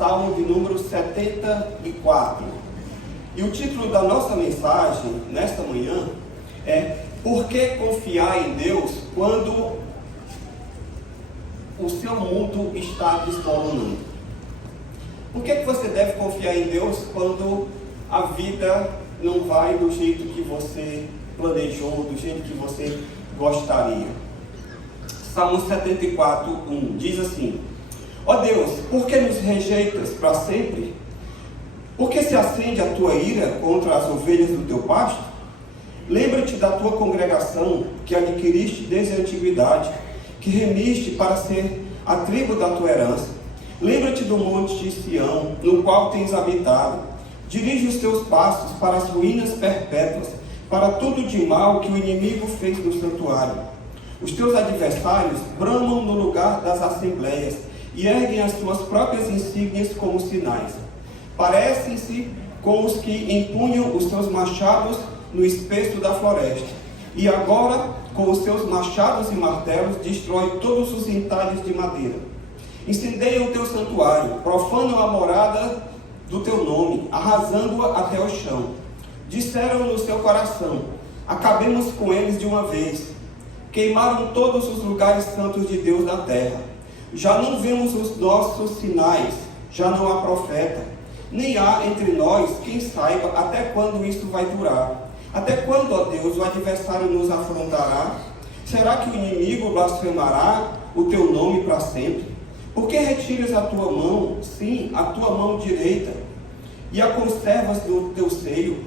Salmo de número 74. E o título da nossa mensagem, nesta manhã, é Por que confiar em Deus quando o seu mundo está desmoronando? Por que você deve confiar em Deus quando a vida não vai do jeito que você planejou, do jeito que você gostaria? Salmo 74, 1 diz assim: Ó Deus, por que nos rejeitas para sempre? Por que se acende a tua ira contra as ovelhas do teu pasto? Lembra-te da tua congregação que adquiriste desde a antiguidade, que remiste para ser a tribo da tua herança. Lembra-te do monte de Sião, no qual tens habitado. Dirige os teus passos para as ruínas perpétuas, para tudo de mal que o inimigo fez no santuário. Os teus adversários bramam no lugar das assembleias e erguem as suas próprias insígnias como sinais. Parecem-se com os que empunham os seus machados no espeto da floresta. E agora, com os seus machados e martelos, destrói todos os entalhes de madeira. Incendeiam o teu santuário, profanam a morada do teu nome, arrasando-a até o chão. Disseram no seu coração: acabemos com eles de uma vez. Queimaram todos os lugares santos de Deus na terra. Já não vemos os nossos sinais, já não há profeta, nem há entre nós quem saiba até quando isto vai durar. Até quando, ó Deus, o adversário nos afrontará? Será que o inimigo blasfemará o teu nome para sempre? Por que retiras a tua mão, sim, a tua mão direita, e a conservas no teu seio?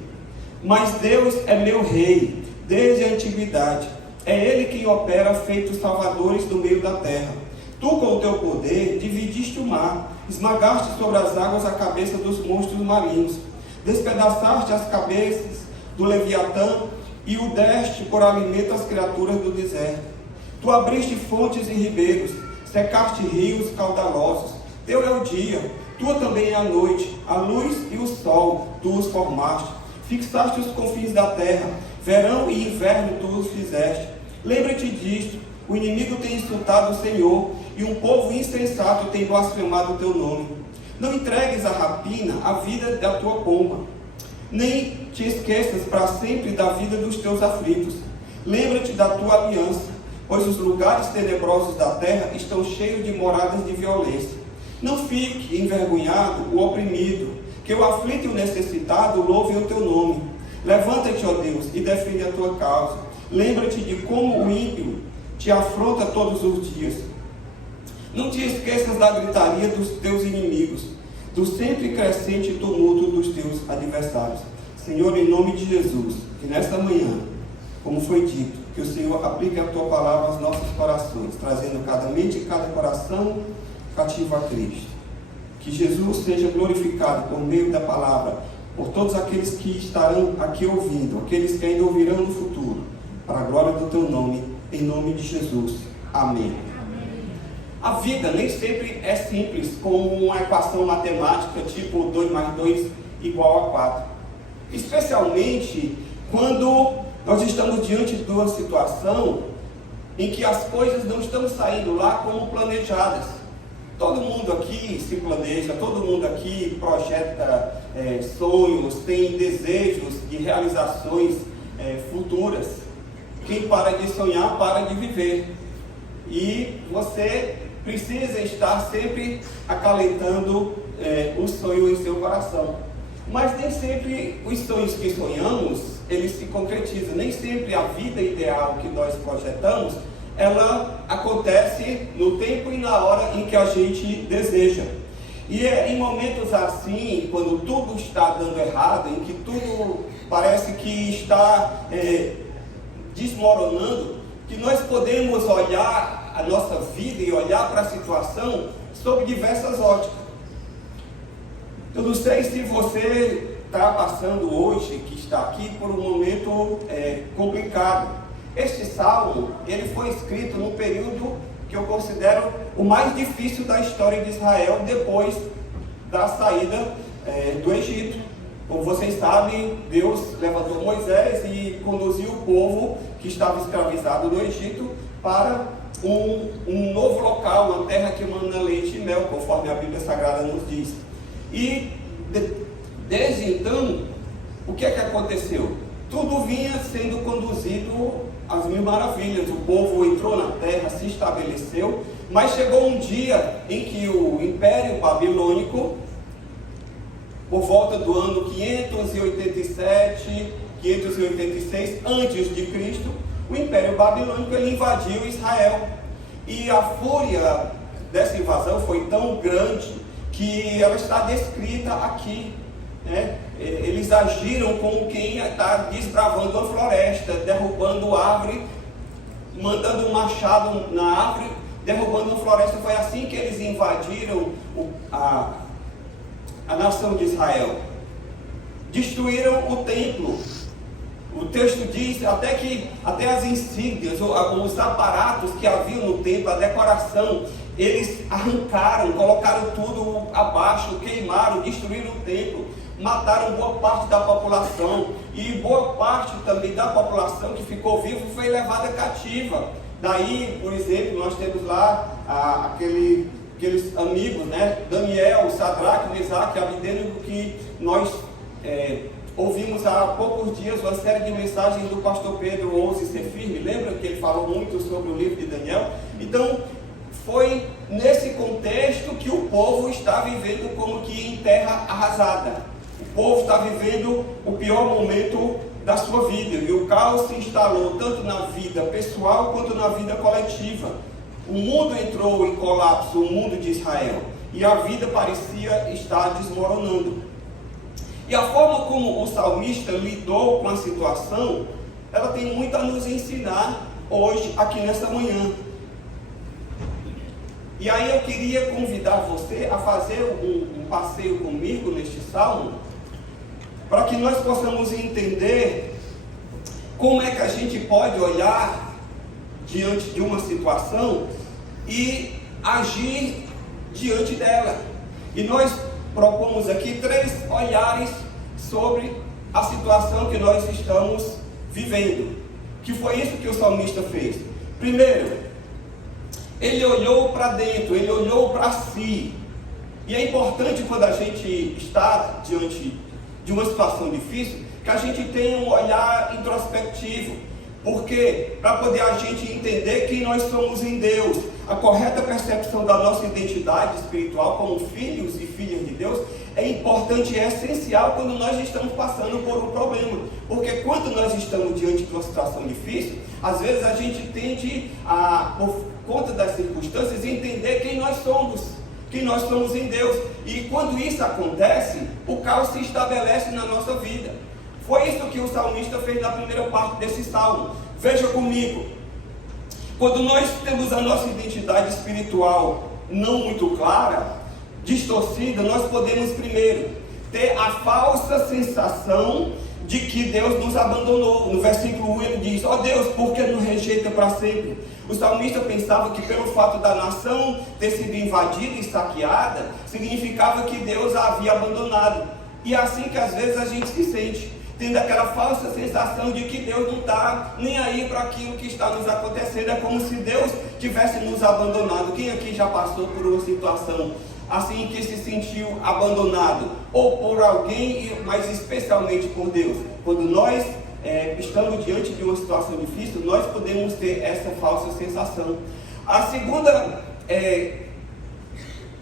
Mas Deus é meu rei, desde a antiguidade. É Ele quem opera feitos salvadores no meio da terra. Tu, com o teu poder, dividiste o mar, esmagaste sobre as águas a cabeça dos monstros marinhos, despedaçaste as cabeças do Leviatã e o deste por alimento às criaturas do deserto. Tu abriste fontes e ribeiros, secaste rios caudalosos. Teu é o dia, tua também é a noite, a luz e o sol, tu os formaste. Fixaste os confins da terra, verão e inverno tu os fizeste. Lembra-te disto, o inimigo tem insultado o Senhor, e um povo insensato tem blasfemado o teu nome. Não entregues à rapina a vida da tua pomba, nem te esqueças para sempre da vida dos teus aflitos. Lembra-te da tua aliança, pois os lugares tenebrosos da terra estão cheios de moradas de violência. Não fique envergonhado o oprimido, que o aflito e o necessitado louvem o teu nome. Levanta-te, ó Deus, e defende a tua causa. Lembra-te de como o ímpio te afronta todos os dias. Não te esqueças da gritaria dos teus inimigos, do sempre crescente tumulto dos teus adversários. Senhor, em nome de Jesus, que nesta manhã, como foi dito, que o Senhor aplique a tua palavra aos nossos corações, trazendo cada mente e cada coração cativo a Cristo. Que Jesus seja glorificado por meio da palavra, por todos aqueles que estarão aqui ouvindo, aqueles que ainda ouvirão no futuro, para a glória do teu nome, em nome de Jesus. Amém. A vida nem sempre é simples, como uma equação matemática, tipo 2 mais 2 igual a 4. Especialmente quando nós estamos diante de uma situação em que as coisas não estão saindo lá como planejadas. Todo mundo aqui se planeja, todo mundo aqui projeta sonhos, tem desejos de realizações futuras. Quem para de sonhar, para de viver. E você precisa estar sempre acalentando o sonho em seu coração. Mas nem sempre os sonhos que sonhamos, eles se concretizam. Nem sempre a vida ideal que nós projetamos, ela acontece no tempo e na hora em que a gente deseja. E é em momentos assim, quando tudo está dando errado, em que tudo parece que está desmoronando, que nós podemos olhar a nossa vida e olhar para a situação sob diversas óticas. Eu não sei se você está passando hoje, que está aqui, por um momento complicado. Este salmo, ele foi escrito num período que eu considero o mais difícil da história de Israel, depois da saída do Egito. Como vocês sabem, Deus levantou Moisés e conduziu o povo que estava escravizado no Egito para um novo local, uma terra que mana leite e mel, conforme a Bíblia Sagrada nos diz. E desde então, o que é que aconteceu? Tudo vinha sendo conduzido às mil maravilhas. O povo entrou na terra, se estabeleceu, mas chegou um dia em que o Império Babilônico, por volta do ano 587, 586 antes de Cristo, o Império Babilônico ele invadiu Israel. E a fúria dessa invasão foi tão grande que ela está descrita aqui, né? Eles agiram como quem está desbravando a floresta, derrubando árvore, mandando um machado na árvore, derrubando a floresta. Foi assim que eles invadiram a nação de Israel. Destruíram o templo. O texto diz até as insígnias, os aparatos que haviam no templo, a decoração, eles arrancaram, colocaram tudo abaixo, queimaram, destruíram o templo, mataram boa parte da população, e boa parte também da população que ficou viva foi levada cativa. Daí, por exemplo, nós temos lá aqueles amigos, né? Daniel, Sadraque, Mesaque, Abednego, que nós ouvimos há poucos dias uma série de mensagens do pastor Pedro Ouse Ser Firme. Lembra que ele falou muito sobre o livro de Daniel? Então, foi nesse contexto que o povo está vivendo como que em terra arrasada. O povo está vivendo o pior momento da sua vida, e o caos se instalou tanto na vida pessoal quanto na vida coletiva. O mundo entrou em colapso, o mundo de Israel, e a vida parecia estar desmoronando. E a forma como o salmista lidou com a situação, ela tem muito a nos ensinar hoje, aqui nesta manhã. E aí eu queria convidar você a fazer um passeio comigo neste salmo, para que nós possamos entender como é que a gente pode olhar diante de uma situação e agir diante dela. E nós propomos aqui 3 olhares sobre a situação que nós estamos vivendo, que foi isso que o salmista fez. Primeiro, ele olhou para dentro, ele olhou para si. E é importante, quando a gente está diante de uma situação difícil, que a gente tenha um olhar introspectivo. Porque para poder a gente entender quem nós somos em Deus, a correta percepção da nossa identidade espiritual como filhos e filhas de Deus, é importante e é essencial quando nós estamos passando por um problema. Porque quando nós estamos diante de uma situação difícil, às vezes a gente tende a, por conta das circunstâncias, entender quem nós somos em Deus. E quando isso acontece, o caos se estabelece na nossa vida. Foi isso que o salmista fez na primeira parte desse salmo. Veja comigo. Quando nós temos a nossa identidade espiritual não muito clara, distorcida, nós podemos primeiro ter a falsa sensação de que Deus nos abandonou. No versículo 1 ele diz: ó Deus, por que nos rejeita para sempre? O salmista pensava que pelo fato da nação ter sido invadida e saqueada, significava que Deus a havia abandonado. E é assim que às vezes a gente se sente, tendo aquela falsa sensação de que Deus não está nem aí para aquilo que está nos acontecendo. É como se Deus tivesse nos abandonado. Quem aqui já passou por uma situação assim, que se sentiu abandonado? Ou por alguém, mas especialmente por Deus? Quando nós estamos diante de uma situação difícil, nós podemos ter essa falsa sensação. A segunda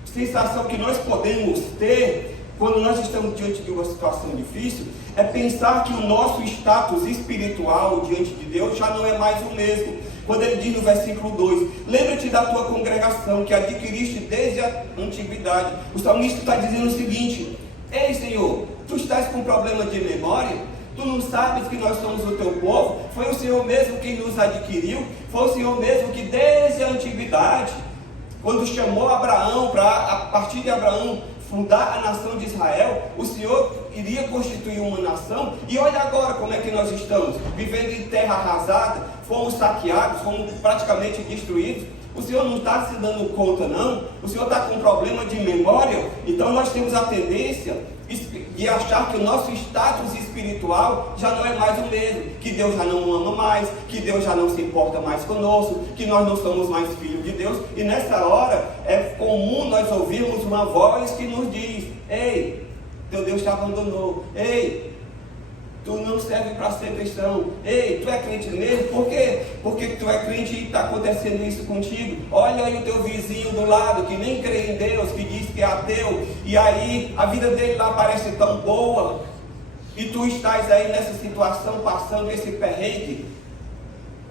sensação que nós podemos ter quando nós estamos diante de uma situação difícil é pensar que o nosso status espiritual diante de Deus já não é mais o mesmo. Quando ele diz no versículo 2: lembra-te da tua congregação que adquiriste desde a antiguidade. O salmista está dizendo o seguinte: ei Senhor, tu estás com problema de memória? Tu não sabes que nós somos o teu povo? Foi o Senhor mesmo quem nos adquiriu? Foi o Senhor mesmo que desde a antiguidade, quando chamou Abraão para, a partir de Abraão, fundar a nação de Israel, o Senhor iria constituir uma nação. E olha agora como é que nós estamos, vivendo em terra arrasada, fomos saqueados, fomos praticamente destruídos. O senhor não está se dando conta, não? O senhor está com problema de memória? Então nós temos a tendência de achar que o nosso status espiritual já não é mais o mesmo, que Deus já não ama mais, que Deus já não se importa mais conosco, que nós não somos mais filhos de Deus. E nessa hora é comum nós ouvirmos uma voz que nos diz: ei, teu Deus te abandonou. Ei, tu não serve para ser cristão. Ei, tu é crente mesmo? Por quê? Porque tu é crente e está acontecendo isso contigo. Olha aí o teu vizinho do lado, que nem crê em Deus, que diz que é ateu, e aí a vida dele lá parece tão boa, e tu estás aí nessa situação, passando esse perrengue.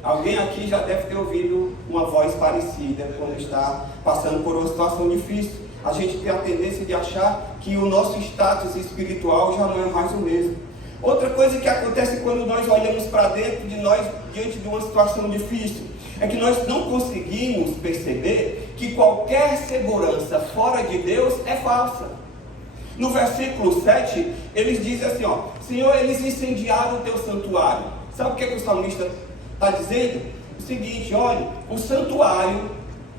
Alguém aqui já deve ter ouvido uma voz parecida quando está passando por uma situação difícil. A gente tem a tendência de achar que o nosso status espiritual já não é mais o mesmo. Outra coisa que acontece quando nós olhamos para dentro de nós diante de uma situação difícil é que nós não conseguimos perceber que qualquer segurança fora de Deus é falsa. No versículo 7, eles dizem assim, Senhor, eles incendiaram o teu santuário. Sabe o que o salmista está dizendo? O seguinte: olha, o santuário,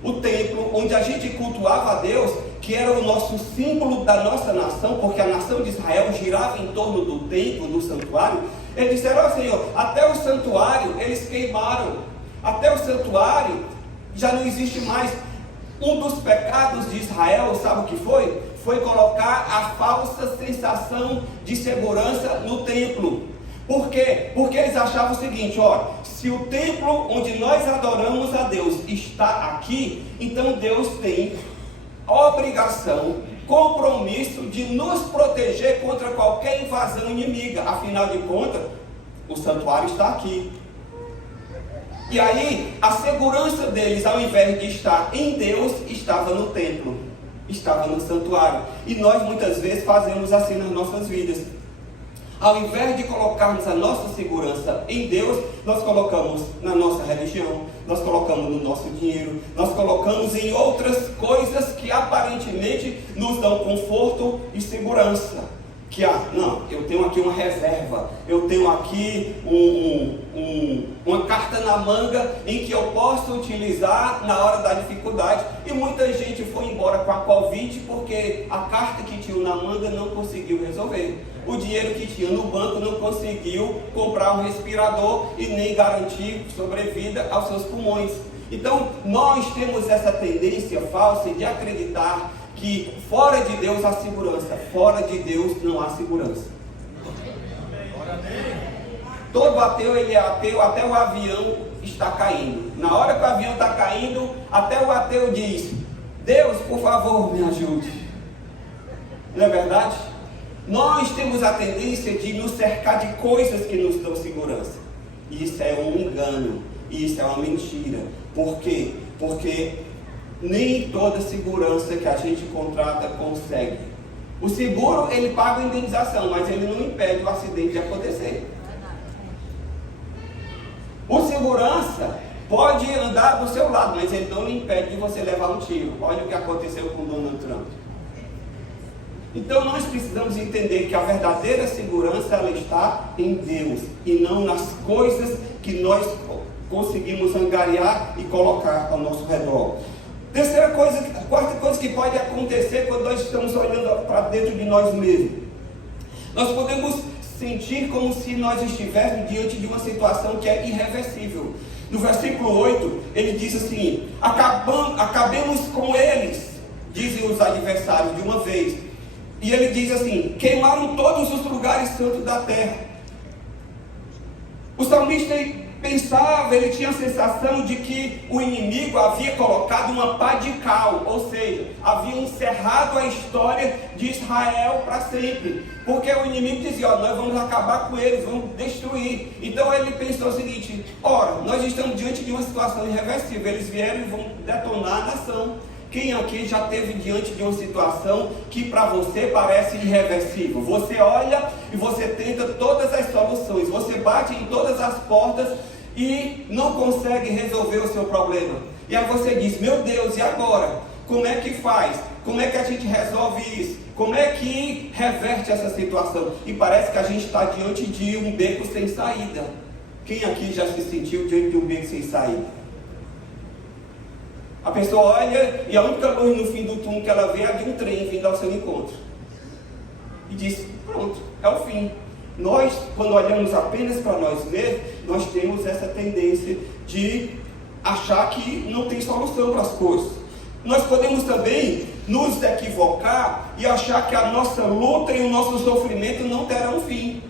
o templo onde a gente cultuava a Deus, que era o nosso símbolo da nossa nação, porque a nação de Israel girava em torno do templo, do santuário. Eles disseram: Senhor, até o santuário eles queimaram, até o santuário já não existe mais. Um dos pecados de Israel, sabe o que foi? Foi colocar a falsa sensação de segurança no templo. Por quê? Porque eles achavam o seguinte: se o templo onde nós adoramos a Deus está aqui, então Deus tem obrigação, compromisso de nos proteger contra qualquer invasão inimiga. Afinal de contas, o santuário está aqui. E aí, a segurança deles, ao invés de estar em Deus, estava no templo, estava no santuário. E nós muitas vezes fazemos assim nas nossas vidas. Ao invés de colocarmos a nossa segurança em Deus, nós colocamos na nossa religião, nós colocamos no nosso dinheiro, nós colocamos em outras coisas que aparentemente nos dão conforto e segurança. Que, não, eu tenho aqui uma reserva, eu tenho aqui uma carta na manga em que eu posso utilizar na hora da dificuldade. E muita gente foi embora com a Covid porque a carta que tinha na manga não conseguiu resolver. O dinheiro que tinha no banco não conseguiu comprar um respirador e nem garantir sobrevida aos seus pulmões. Então, nós temos essa tendência falsa de acreditar que fora de Deus há segurança. Fora de Deus não há segurança. Todo ateu, ele é ateu até o avião está caindo. Na hora que o avião está caindo, até o ateu diz: Deus, por favor, me ajude. Não é verdade? Nós temos a tendência de nos cercar de coisas que nos dão segurança. Isso é um engano. Isso é uma mentira. Por quê? Porque nem toda segurança que a gente contrata consegue. O seguro, ele paga a indenização, mas ele não impede o acidente de acontecer. O segurança pode andar do seu lado, mas ele não lhe impede de você levar um tiro. Olha o que aconteceu com Donald Trump. Então nós precisamos entender que a verdadeira segurança, ela está em Deus e não nas coisas que nós conseguimos angariar e colocar ao nosso redor. Quarta coisa que pode acontecer quando nós estamos olhando para dentro de nós mesmos. Nós podemos sentir como se nós estivéssemos diante de uma situação que é irreversível. No versículo 8, ele diz assim: acabemos com eles, dizem os adversários de uma vez. E ele diz assim: queimaram todos os lugares santos da terra. O salmista pensava, ele tinha a sensação de que o inimigo havia colocado uma pá de cal, ou seja, havia encerrado a história de Israel para sempre, porque o inimigo dizia: nós vamos acabar com eles, vamos destruir. Então ele pensou o seguinte: nós estamos diante de uma situação irreversível, eles vieram e vão detonar a nação. Quem aqui já esteve diante de uma situação que para você parece irreversível? Você olha e você tenta todas as soluções, você bate em todas as portas e não consegue resolver o seu problema. E aí você diz: meu Deus, e agora? Como é que faz? Como é que a gente resolve isso? Como é que reverte essa situação? E parece que a gente está diante de um beco sem saída. Quem aqui já se sentiu diante de um beco sem saída? A pessoa olha e a única luz no fim do túnel que ela vê é de um trem vindo ao seu encontro. E diz, pronto, é o fim. Nós, quando olhamos apenas para nós mesmos, nós temos essa tendência de achar que não tem solução para as coisas. Nós podemos também nos equivocar e achar que a nossa luta e o nosso sofrimento não terão fim.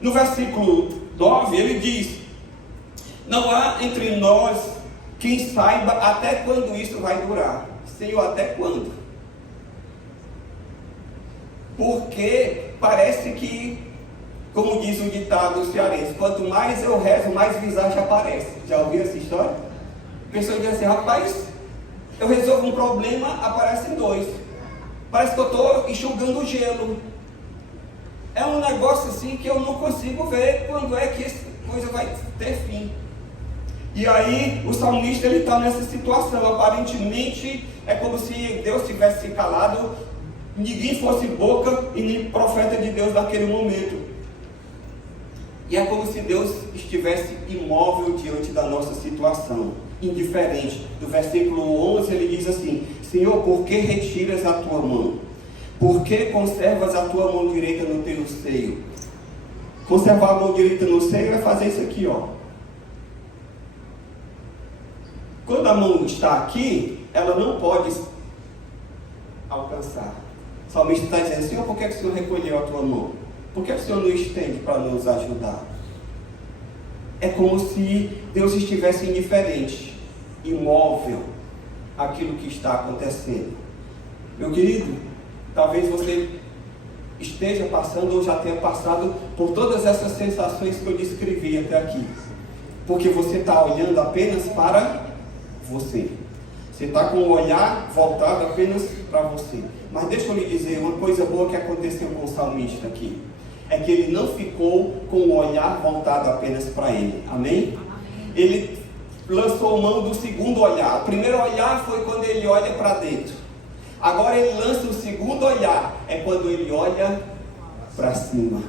No versículo 9, ele diz, não há entre nós quem saiba até quando isso vai durar. Senhor, até quando? Porque parece que, como diz o ditado cearense, quanto mais eu rezo, mais visagem aparece. Já ouviu essa história? A pessoa diz assim, rapaz, eu resolvo um problema, aparecem dois. Parece que eu estou enxugando o gelo. É um negócio assim que eu não consigo ver quando é que essa coisa vai ter fim. E aí o salmista ele está nessa situação. Aparentemente é como se Deus tivesse se calado, ninguém fosse boca e nem profeta de Deus naquele momento. E é como se Deus estivesse imóvel diante da nossa situação, indiferente. No versículo 11 ele diz assim, Senhor, por que retiras a tua mão? Por que conservas a tua mão direita no teu seio? Conservar a mão direita no seio é fazer isso aqui, ó. Quando a mão está aqui, ela não pode alcançar. O salmista está dizendo, Senhor, por que o Senhor recolheu a tua mão? Por que o Senhor não estende para nos ajudar? É como se Deus estivesse indiferente, imóvel, àquilo que está acontecendo. Meu querido, talvez você esteja passando ou já tenha passado por todas essas sensações que eu descrevi até aqui. Porque você está olhando apenas para você. Você está com o olhar voltado apenas para você. Mas deixa eu lhe dizer, uma coisa boa que aconteceu com o salmista aqui, é que ele não ficou com o olhar voltado apenas para ele. Amém? Ele lançou mão do segundo olhar. O primeiro olhar foi quando ele olha para dentro. Agora ele lança o segundo olhar, é quando ele olha para cima.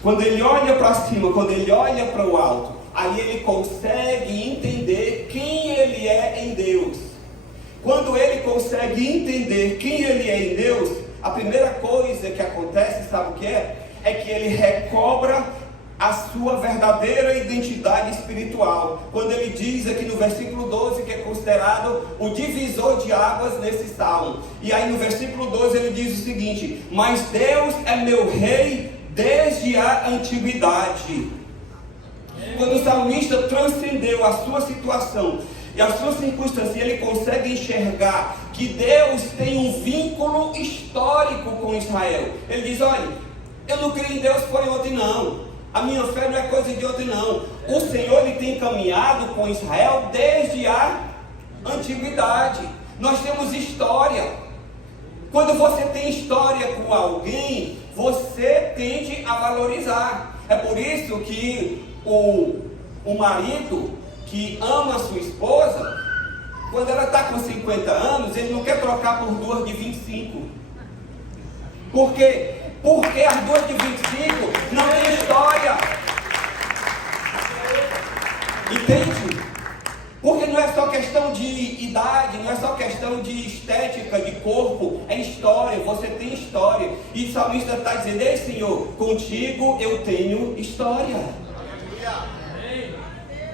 Quando ele olha para cima, quando ele olha para o alto, aí ele consegue entender quem ele é em Deus. Quando ele consegue entender quem ele é em Deus, a primeira coisa que acontece, sabe o que é? É que ele recobra a sua verdadeira identidade espiritual. Quando ele diz aqui no versículo 12, que é considerado o divisor de águas nesse salmo. E aí no versículo 12 ele diz o seguinte, mas Deus é meu rei desde a antiguidade. Quando o salmista transcendeu a sua situação e a sua circunstância, ele consegue enxergar que Deus tem um vínculo histórico com Israel. Ele diz, olha, eu não creio em Deus foi ontem não. A minha fé não é coisa de ontem não. O Senhor ele tem caminhado com Israel desde a antiguidade. Nós temos história. Quando você tem história com alguém, você tende a valorizar. É por isso que o marido que ama a sua esposa, quando ela está com 50 anos, ele não quer trocar por duas de 25. Por quê? Porque as duas de 25 não tem história. Entende? Porque não é só questão de idade, não é só questão de estética, de corpo, é história, você tem história. E o salmista está dizendo, ei Senhor, contigo eu tenho história.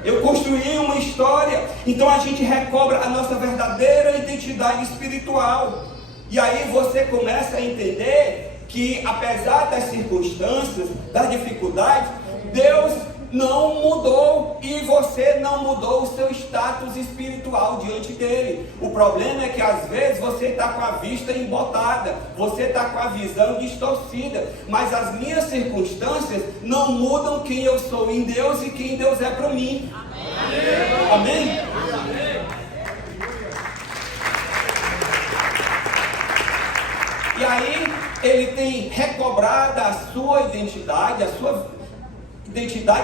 Eu construí uma história. Então a gente recobra a nossa verdadeira identidade espiritual. E aí você começa a entender que apesar das circunstâncias, das dificuldades, Deus não mudou e você não mudou o seu status espiritual diante dele. O problema é que às vezes você está com a vista embotada, você está com a visão distorcida, mas as minhas circunstâncias não mudam quem eu sou em Deus e quem Deus é para mim. Amém? Amém? E aí ele tem recobrado a sua identidade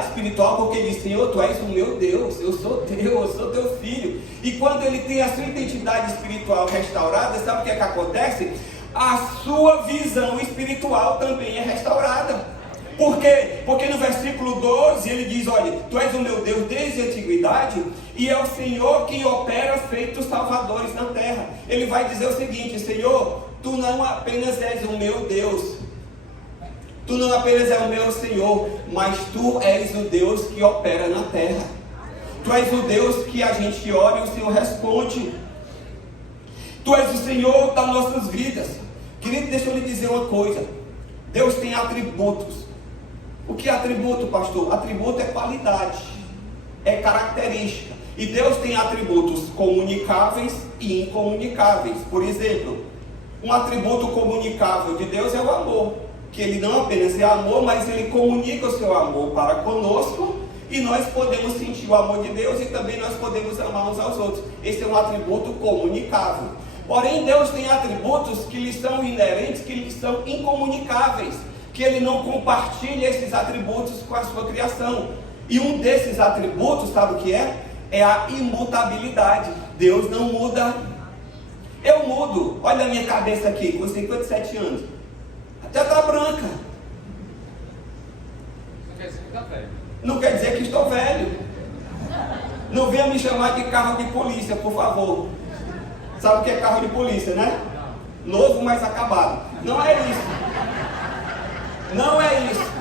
espiritual, porque ele diz, Senhor, tu és o meu Deus, eu sou teu filho. E quando ele tem a sua identidade espiritual restaurada, sabe o que é que acontece? A sua visão espiritual também é restaurada. Por quê? Porque no versículo 12 ele diz, olha, tu és o meu Deus desde a antiguidade, E é o Senhor quem opera feitos salvadores na terra. Ele vai dizer o seguinte: Senhor, Tu não apenas és o meu Deus, Tu não apenas és o meu Senhor, mas Tu és o Deus que opera na terra. Tu és o Deus que a gente ora e o Senhor responde. Tu és o Senhor das nossas vidas. Querido, deixa eu lhe dizer uma coisa. Deus tem atributos. O que é atributo, pastor? Atributo é qualidade, é característica. E Deus tem atributos comunicáveis e incomunicáveis. Por exemplo, um atributo comunicável de Deus é o amor. Que Ele não apenas é amor, mas Ele comunica o seu amor para conosco. E nós podemos sentir o amor de Deus e também nós podemos amar uns aos outros. Esse é um atributo comunicável. Porém, Deus tem atributos que lhe são inerentes, que lhe são incomunicáveis, que Ele não compartilha esses atributos com a sua criação. E um desses atributos, sabe o que é? É a imutabilidade. Deus não muda. Eu mudo. Olha a minha cabeça aqui, com 57 anos. Até está branca. Não quer dizer que está velho. Não quer dizer que estou velho. Não venha me chamar de carro de polícia, por favor. Sabe o que é carro de polícia, né? Novo, mas acabado. Não é isso. Não é isso.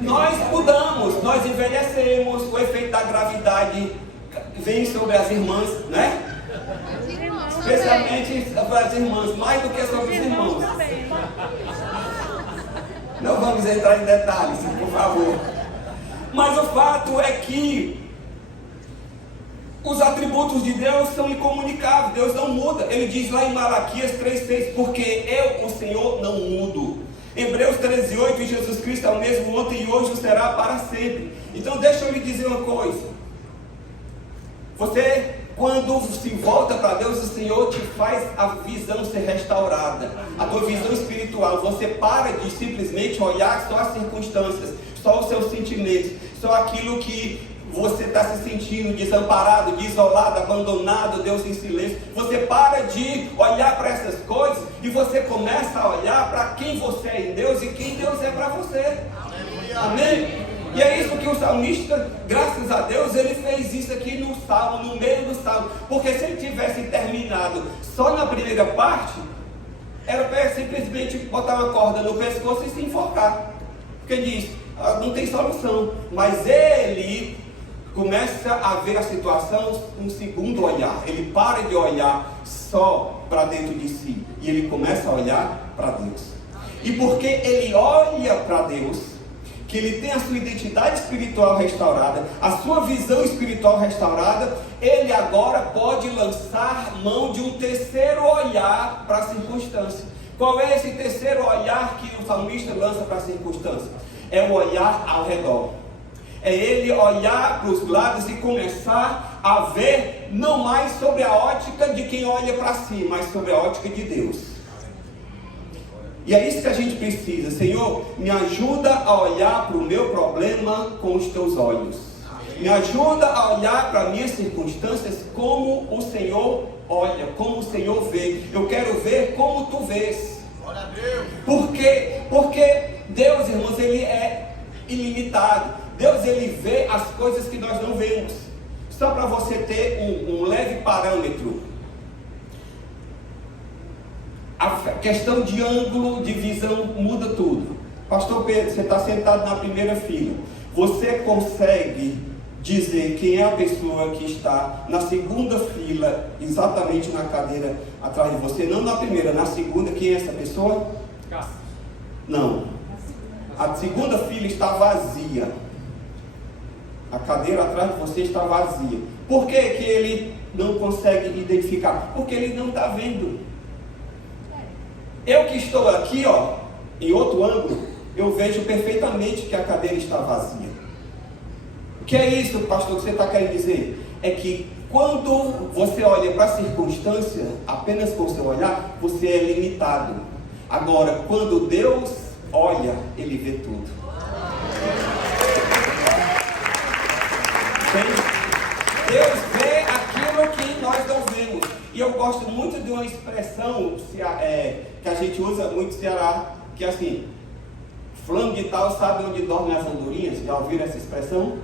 Nós mudamos, nós envelhecemos, o efeito da gravidade vem sobre as irmãs, né? Especialmente sobre as irmãs, mais do que sobre os irmãos. Não vamos entrar em detalhes, por favor. Mas o fato é que os atributos de Deus são incomunicáveis. Deus não muda. Ele diz lá em Malaquias 3,6: porque eu, o Senhor, não mudo. Hebreus 13,8: Jesus Cristo é o mesmo ontem e hoje o será para sempre. Então deixa eu lhe dizer uma coisa. Você, quando se volta para Deus, o Senhor te faz a visão ser restaurada, a tua visão espiritual. Você para de simplesmente olhar só as circunstâncias, só os seus sentimentos, só aquilo que você está se sentindo desamparado, isolado, abandonado, Deus em silêncio. Você para de olhar para essas coisas e você começa a olhar para quem você é em Deus e quem Deus é para você. Amém? E é isso que o salmista, graças a Deus, ele fez isso aqui no salmo, no meio do salmo. Porque se ele tivesse terminado só na primeira parte, era para simplesmente botar uma corda no pescoço e se enforcar. Porque diz, não tem solução. Mas ele começa a ver a situação um segundo olhar. Ele para de olhar só para dentro de si e ele começa a olhar para Deus. E porque ele olha para Deus, que ele tem a sua identidade espiritual restaurada, a sua visão espiritual restaurada, ele agora pode lançar mão de um terceiro olhar para a circunstância. Qual é esse terceiro olhar que o salmista lança para a circunstância? É o olhar ao redor. É ele olhar para os lados e começar a ver não mais sobre a ótica de quem olha para si, mas sobre a ótica de Deus. E é isso que a gente precisa. Senhor, me ajuda a olhar para o meu problema com os teus olhos. Me ajuda a olhar para minhas circunstâncias como o Senhor olha, como o Senhor vê. Eu quero ver como tu vês. Por quê? Porque Deus, irmãos, ele é ilimitado. Deus, ele vê as coisas que nós não vemos. Só para você ter um leve parâmetro. A questão de ângulo de visão muda tudo. Pastor Pedro, você está sentado na primeira fila. Você consegue dizer quem é a pessoa que está na segunda fila, exatamente na cadeira atrás de você? Não na primeira, na segunda. Quem é essa pessoa? Não. A segunda fila está vazia. A cadeira atrás de você está vazia. Por que que ele não consegue identificar? Porque ele não está vendo. Eu que estou aqui, ó, em outro ângulo, eu vejo perfeitamente que a cadeira está vazia. O que é isso, pastor, que você está querendo dizer? É que quando você olha para a circunstância, apenas com o seu olhar, você é limitado. Agora, quando Deus olha, Ele vê tudo. Deus vê aquilo que nós não vemos. E eu gosto muito de uma expressão que a gente usa muito no Ceará, que é assim: fulano de tal sabe onde dormem as andorinhas. Já ouviram essa expressão?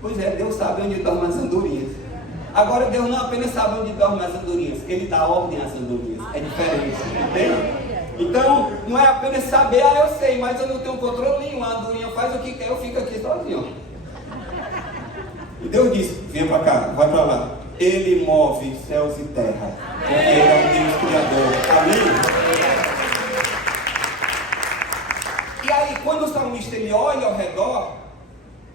Pois é, Deus sabe onde dormem as andorinhas. Agora Deus não apenas sabe onde dormem as andorinhas, Ele dá ordem às andorinhas. É diferente, entende? Então, não é apenas saber, eu sei, mas eu não tenho controle nenhum. A andorinha faz o que quer, eu fico aqui sozinho. E Deus disse, venha para cá, vai para lá. Ele move céus e terra, porque Ele é um Deus Criador. Amém? E aí, quando o salmista ele olha ao redor,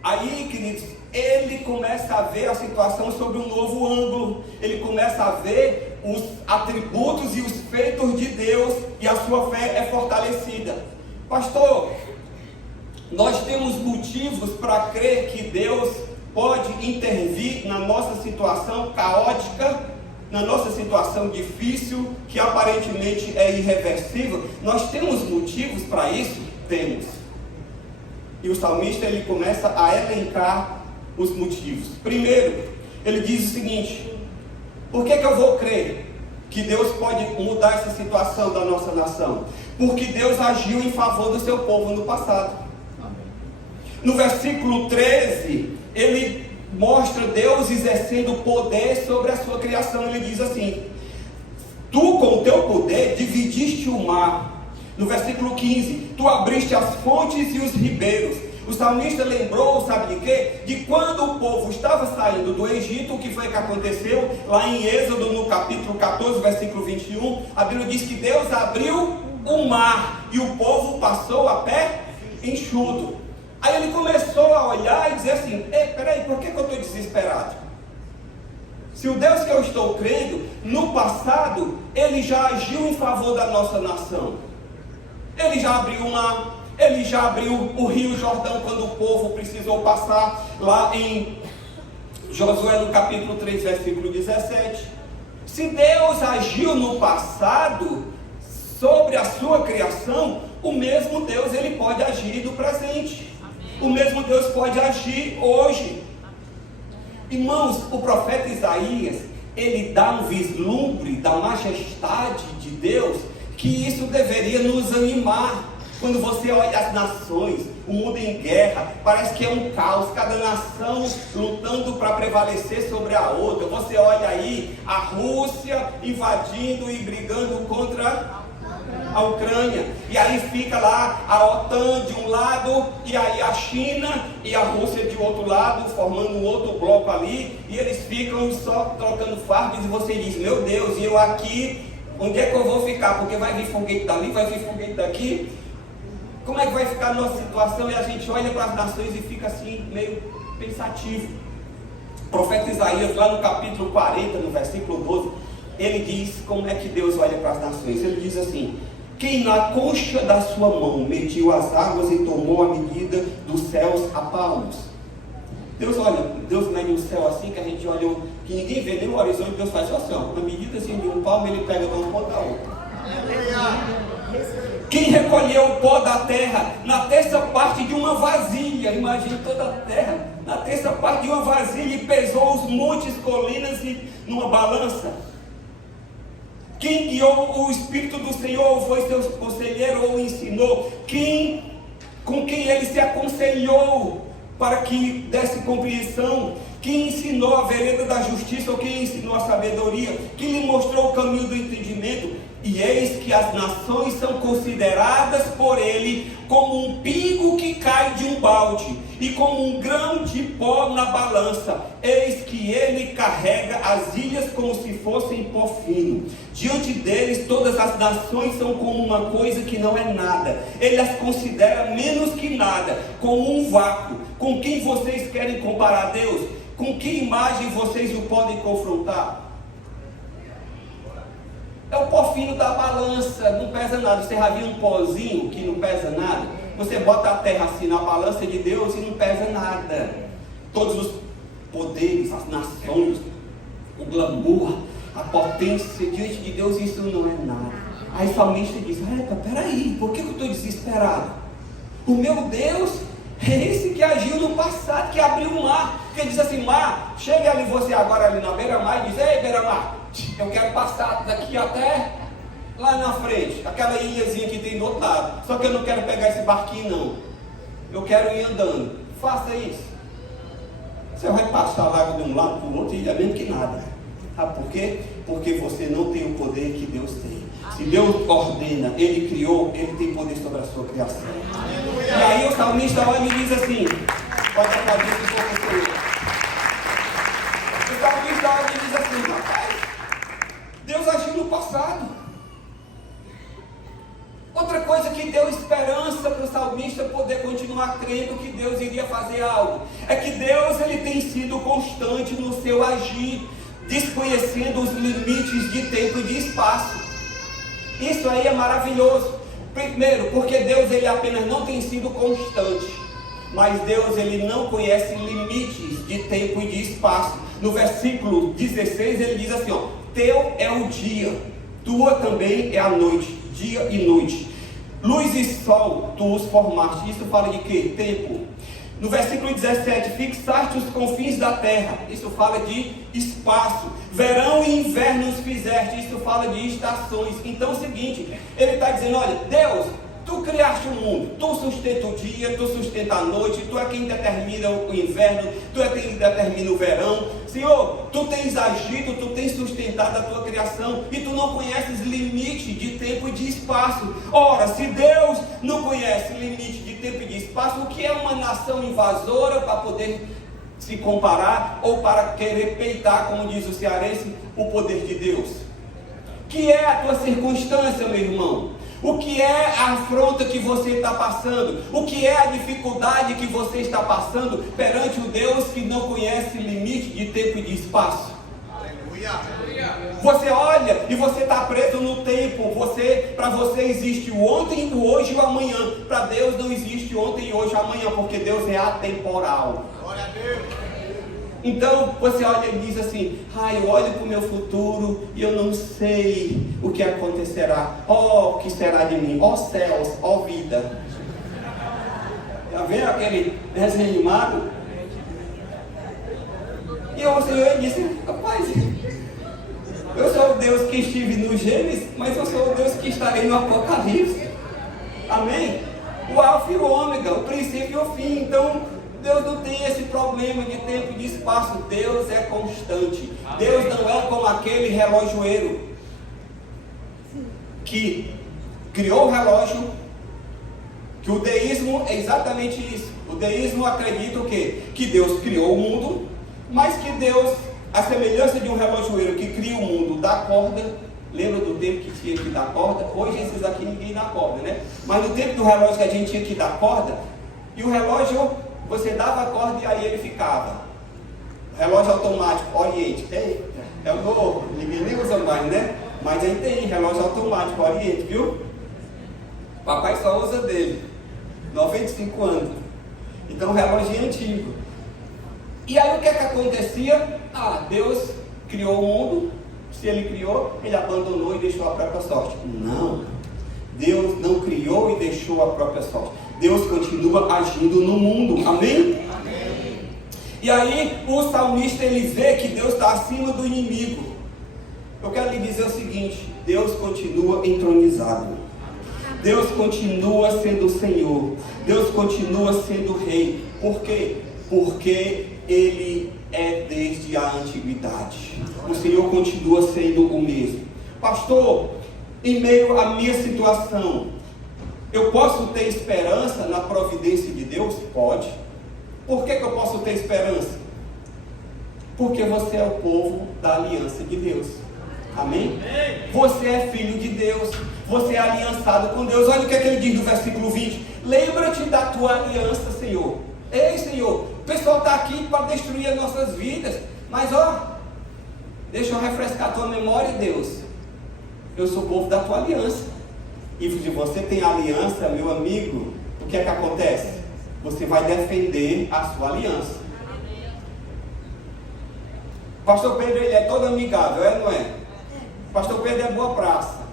aí, queridos, ele começa a ver a situação sob um novo ângulo. Ele começa a ver os atributos e os feitos de Deus, e a sua fé é fortalecida. Pastor, nós temos motivos para crer que Deus pode intervir na nossa situação caótica, na nossa situação difícil, que aparentemente é irreversível. Nós temos motivos para isso? Temos. E o salmista ele começa a elencar os motivos. Primeiro, ele diz o seguinte: por que eu vou crer que Deus pode mudar essa situação da nossa nação? Porque Deus agiu em favor do seu povo no passado. No versículo 13, ele mostra Deus exercendo poder sobre a sua criação. Ele diz assim: tu com o teu poder dividiste o mar. No versículo 15, tu abriste as fontes e os ribeiros. O salmista lembrou, sabe de quê? De quando o povo estava saindo do Egito, o que foi que aconteceu? Lá em Êxodo, no capítulo 14, versículo 21, a Bíblia diz que Deus abriu o mar e o povo passou a pé enxuto. Aí ele começou a olhar e dizer assim: peraí, por que eu estou desesperado? Se o Deus que eu estou crendo, no passado, Ele já agiu em favor da nossa nação. Ele já abriu o mar, Ele já abriu o rio Jordão quando o povo precisou passar, lá em Josué no capítulo 3, versículo 17. Se Deus agiu no passado sobre a sua criação, o mesmo Deus ele pode agir no presente. O mesmo Deus pode agir hoje. Irmãos, o profeta Isaías, ele dá um vislumbre da majestade de Deus, que isso deveria nos animar. Quando você olha as nações, o mundo em guerra, parece que é um caos, cada nação lutando para prevalecer sobre a outra. Você olha aí a Rússia invadindo e brigando contra a Ucrânia, e aí fica lá a OTAN de um lado, e aí a China e a Rússia de outro lado, formando um outro bloco ali, e eles ficam só trocando farpas, e você diz: meu Deus, e eu aqui, onde é que eu vou ficar? Porque vai vir foguete dali, vai vir foguete daqui. Como é que vai ficar a nossa situação? E a gente olha para as nações e fica assim, meio pensativo. O profeta Isaías, lá no capítulo 40, no versículo 12, ele diz como é que Deus olha para as nações. Ele diz assim: quem na concha da sua mão mediu as águas e tomou a medida dos céus a palmos. Deus mede o céu assim, que a gente olha, que ninguém vê nem o horizonte. Deus faz assim, ó, uma medida assim de um palmo, ele pega de uma ponta a outra. Quem recolheu o pó da terra na terça parte de uma vasilha, imagine toda a terra, na terça parte de uma vasilha, e pesou os montes, colinas e numa balança. Quem guiou o Espírito do Senhor, foi seu conselheiro ou ensinou? Com quem ele se aconselhou para que desse compreensão? Quem ensinou a vereda da justiça, ou quem ensinou a sabedoria? Quem lhe mostrou o caminho do entendimento? E eis que as nações são consideradas por ele como um pingo que cai de um balde, e como um grão de pó na balança. Eis que ele carrega as ilhas como se fossem pó fino. Diante deles todas as nações são como uma coisa que não é nada. Ele as considera menos que nada, como um vácuo. Com quem vocês querem comparar Deus? Com que imagem vocês o podem confrontar? É o pó fino da balança, não pesa nada. Você já viu um pozinho que não pesa nada? Você bota a terra assim na balança de Deus e não pesa nada. Todos os poderes, as nações, o glamour, a potência diante de Deus, isso não é nada. Aí o salmista diz: peraí, por que eu estou desesperado? O meu Deus é esse que agiu no passado, que abriu o mar. Que diz assim: mar, chega ali você agora ali na beira-mar e diz: ei, beira-mar, eu quero passar daqui até lá na frente, aquela ilhazinha que tem do outro lado. Só que eu não quero pegar esse barquinho não. Eu quero ir andando. Faça isso. Você vai passar a água de um lado para o outro e é menos que nada. Sabe por quê? Porque você não tem o poder que Deus tem. Se Deus ordena, Ele criou, Ele tem poder sobre a sua criação. E aí o salmista olha e diz assim, pode aplaudir que for você. O salmista olha e diz assim, rapaz, Deus agiu no passado. Outra coisa que deu esperança para o salmista poder continuar crendo que Deus iria fazer algo, é que Deus ele tem sido constante no seu agir, desconhecendo os limites de tempo e de espaço. Isso aí é maravilhoso. Primeiro, porque Deus ele apenas não tem sido constante, mas Deus ele não conhece limites de tempo e de espaço. No versículo 16 ele diz assim, ó, teu é o dia, tua também é a noite, dia e noite. Luz e sol, tu os formaste. Isso fala de quê? Tempo. No versículo 17, fixaste os confins da terra. Isso fala de espaço. Verão e inverno os fizeste. Isso fala de estações. Então é o seguinte, ele está dizendo, olha, Deus, tu criaste o mundo, tu sustenta o dia, tu sustenta a noite, tu é quem determina o inverno, tu é quem determina o verão. Senhor, tu tens agido, tu tens sustentado a tua criação e tu não conheces limite de tempo e de espaço. Ora, se Deus não conhece limite de tempo e de espaço, o que é uma nação invasora para poder se comparar ou para querer peitar, como diz o cearense, o poder de Deus? Que é a tua circunstância, meu irmão? O que é a afronta que você está passando? O que é a dificuldade que você está passando perante o Deus que não conhece limite de tempo e de espaço? Aleluia. Você olha e você está preso no tempo. Para você existe o ontem, o hoje e o amanhã. Para Deus não existe ontem, hoje e amanhã, porque Deus é atemporal. Glória a Deus. Então você olha e diz assim, eu olho para o meu futuro e eu não sei o que acontecerá. O que será de mim? Céus, vida. Já vendo aquele desenho animado? E o Senhor disse, rapaz, eu sou o Deus que estive no Gênesis, mas eu sou o Deus que estarei no Apocalipse. Amém? O Alfa e o Ômega, o princípio e o fim. Então Deus não tem esse problema de tempo e de espaço. Deus é constante. Deus não é como aquele relojoeiro que criou o relógio. Que o deísmo é exatamente isso. O deísmo acredita o quê? Que Deus criou o mundo, mas que Deus, a semelhança de um relojoeiro que cria o mundo, dá corda. Lembra do tempo que tinha que dar corda? Hoje esses aqui ninguém dá corda, né? Mas no tempo do relógio que a gente tinha que dar corda, e o relógio, você dava a corda e aí ele ficava. Relógio automático, Oriente. Eita, é o novo, ninguém nem usa mais, né? Mas aí tem relógio automático, Oriente, viu? Papai só usa dele. 95 anos. Então o relógio é antigo. E aí o que é que acontecia? Deus criou o mundo. Se ele criou, ele abandonou e deixou a própria sorte. Não. Deus não criou e deixou a própria sorte. Deus continua agindo no mundo. Amém? Amém. E aí o salmista ele vê que Deus está acima do inimigo. Eu quero lhe dizer o seguinte: Deus continua entronizado. Deus continua sendo o Senhor. Deus continua sendo Rei. Por quê? Porque Ele é desde a antiguidade. O Senhor continua sendo o mesmo. Pastor, em meio à minha situação, eu posso ter esperança na providência de Deus? Pode. Por que eu posso ter esperança? Porque você é o povo da aliança de Deus. Amém? Você é filho de Deus. Você é aliançado com Deus. Olha o que é que ele diz no versículo 20. Lembra-te da tua aliança, Senhor. Ei, Senhor, o pessoal está aqui para destruir as nossas vidas. Mas deixa eu refrescar a tua memória, Deus. Eu sou o povo da tua aliança. E se você tem aliança, meu amigo, o que é que acontece? Você vai defender a sua aliança. Pastor Pedro, ele é todo amigável, não é? Pastor Pedro é boa praça.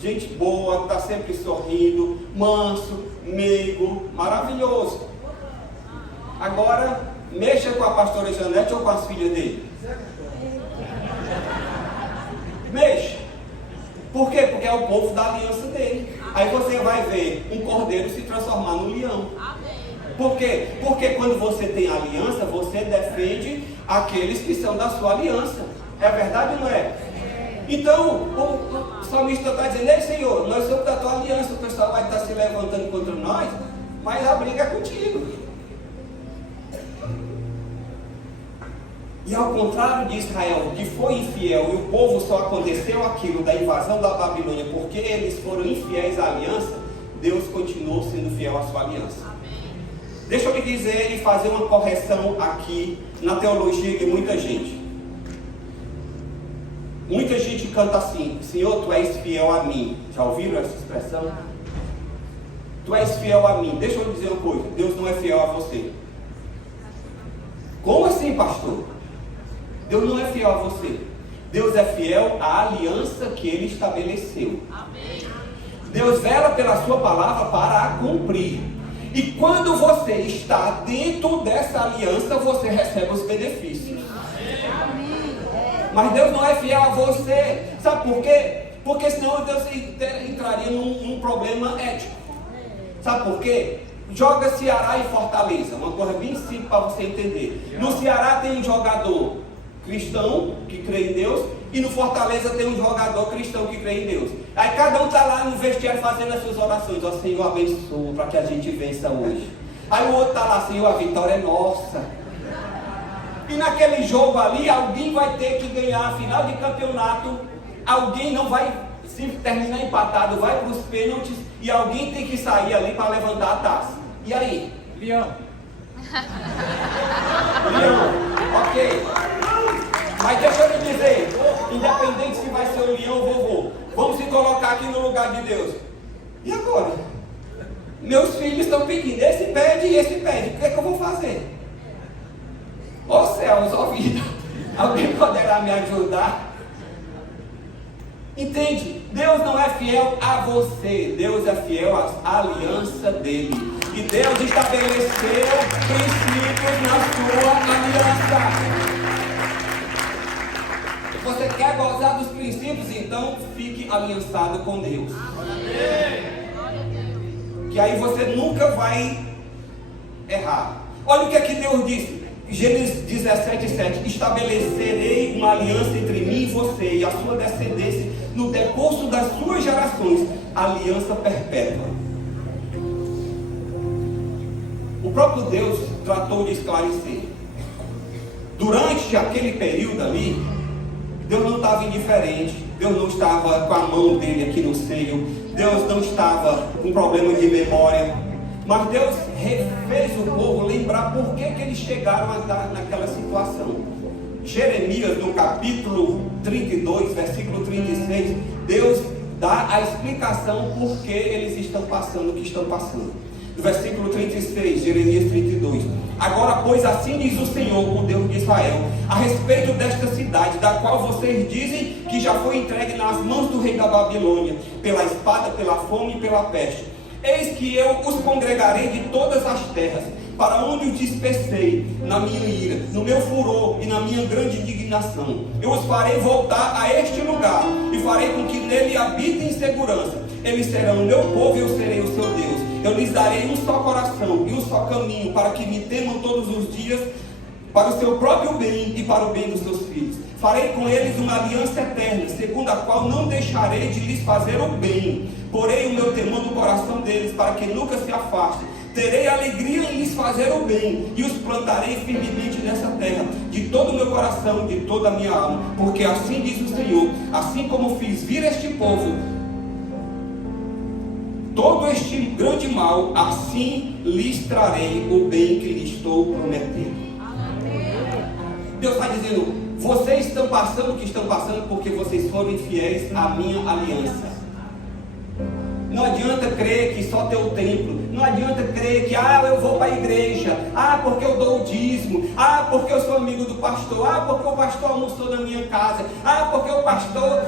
Gente boa, está sempre sorrindo, manso, meigo, maravilhoso. Agora, mexa com a pastora Janete ou com as filhas dele? Mexa. Por quê? Porque é o povo da aliança dele. Aí você vai ver um cordeiro se transformar num leão. Por quê? Porque quando você tem aliança, você defende aqueles que são da sua aliança. É verdade ou não é? Então, o salmista está dizendo: ei, Senhor, nós somos da tua aliança, o pessoal vai estar se levantando contra nós, mas a briga é contigo. E ao contrário de Israel, que foi infiel, e o povo só aconteceu aquilo da invasão da Babilônia porque eles foram infiéis à aliança, Deus continuou sendo fiel à sua aliança. Deixa eu lhe dizer e fazer uma correção aqui na teologia de muita gente. Muita gente canta assim: Senhor, tu és fiel a mim. Já ouviram essa expressão? Tu és fiel a mim. Deixa eu lhe dizer uma coisa: Deus não é fiel a você. Como assim, pastor? Deus não é fiel a você. Deus é fiel à aliança que Ele estabeleceu. Amém. Deus vela pela sua palavra para a cumprir. E quando você está dentro dessa aliança, você recebe os benefícios. Amém. Mas Deus não é fiel a você. Sabe por quê? Porque senão Deus entraria num problema ético. Sabe por quê? Joga Ceará e Fortaleza. Uma coisa bem simples para você entender. No Ceará tem um jogador cristão que crê em Deus, e no Fortaleza tem um jogador cristão que crê em Deus. Aí cada um está lá no vestiário fazendo as suas orações: ó Senhor, abençoa para que a gente vença hoje. Aí o outro está lá: Senhor, a vitória é nossa. E naquele jogo ali, alguém vai ter que ganhar a final de campeonato, alguém não vai, se terminar empatado, vai para os pênaltis, e alguém tem que sair ali para levantar a taça. E aí? Leão. Leão, ok. Mas deixa eu lhe dizer, independente se vai ser o leão ou o vovô, vamos se colocar aqui no lugar de Deus. E agora? Meus filhos estão pedindo, esse pede e esse pede, o que é que eu vou fazer? Ó céus, ó vida, alguém poderá me ajudar? Entende? Deus não é fiel a você, Deus é fiel à aliança dele. E Deus estabeleceu princípios na sua aliança. Você quer gozar dos princípios? Então fique aliançado com Deus. Que aí você nunca vai errar. Olha o que é que Deus disse. Gênesis 17:7: estabelecerei uma aliança entre mim e você e a sua descendência no decurso das suas gerações, aliança perpétua. O próprio Deus tratou de esclarecer. Durante aquele período ali, Deus não estava indiferente, Deus não estava com a mão dele aqui no seio, Deus não estava com problema de memória, mas Deus fez o povo lembrar por que eles chegaram a estar naquela situação. Jeremias, no capítulo 32, versículo 36, Deus dá a explicação por que eles estão passando o que estão passando. No versículo 36, Jeremias 32: agora, pois, assim diz o Senhor, o Deus de Israel, a respeito desta cidade, da qual vocês dizem que já foi entregue nas mãos do rei da Babilônia, pela espada, pela fome e pela peste: eis que eu os congregarei de todas as terras, para onde os dispersei na minha ira, no meu furor e na minha grande indignação. Eu os farei voltar a este lugar, e farei com que nele habitem em segurança. Eles serão o meu povo e eu serei o seu Deus. Eu lhes darei um só coração e um só caminho, para que me temam todos os dias, para o seu próprio bem e para o bem dos seus filhos. Farei com eles uma aliança eterna, segundo a qual não deixarei de lhes fazer o bem. Porei o meu temor no coração deles, para que nunca se afastem. Terei alegria em lhes fazer o bem, e os plantarei firmemente nessa terra, de todo o meu coração, de toda a minha alma. Porque assim diz o Senhor: assim como fiz vir este povo todo este grande mal, assim lhes trarei o bem que lhes estou prometendo. Deus está dizendo: vocês estão passando o que estão passando porque vocês foram infiéis à minha aliança. Não adianta crer que só tem o templo. Não adianta crer que eu vou para a igreja. Porque eu dou o dízimo. Porque eu sou amigo do pastor. Porque o pastor almoçou na minha casa. Porque o pastor